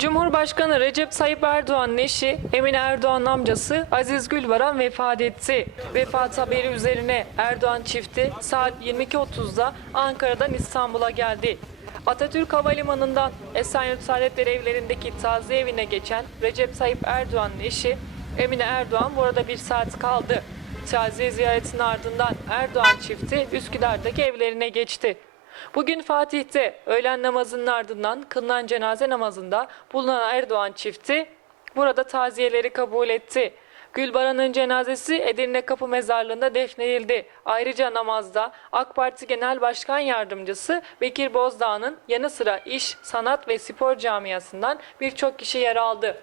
Cumhurbaşkanı Recep Tayyip Erdoğan'ın eşi Emine Erdoğan'ın amcası Aziz Gülbaran vefat etti. Vefat haberi üzerine Erdoğan çifti saat 22.30'da Ankara'dan İstanbul'a geldi. Atatürk Havalimanı'ndan Esenyurt Saadetleri evlerindeki taziye evine geçen Recep Tayyip Erdoğan'ın eşi Emine Erdoğan burada bir saat kaldı. Taziye ziyaretinin ardından Erdoğan çifti Üsküdar'daki evlerine geçti. Bugün Fatih'te öğlen namazının ardından kılınan cenaze namazında bulunan Erdoğan çifti burada taziyeleri kabul etti. Gülbaran'ın cenazesi Edirne Kapı Mezarlığı'nda defnedildi. Ayrıca namazda AK Parti Genel Başkan Yardımcısı Bekir Bozdağ'ın yanı sıra iş, sanat ve spor camiasından birçok kişi yer aldı.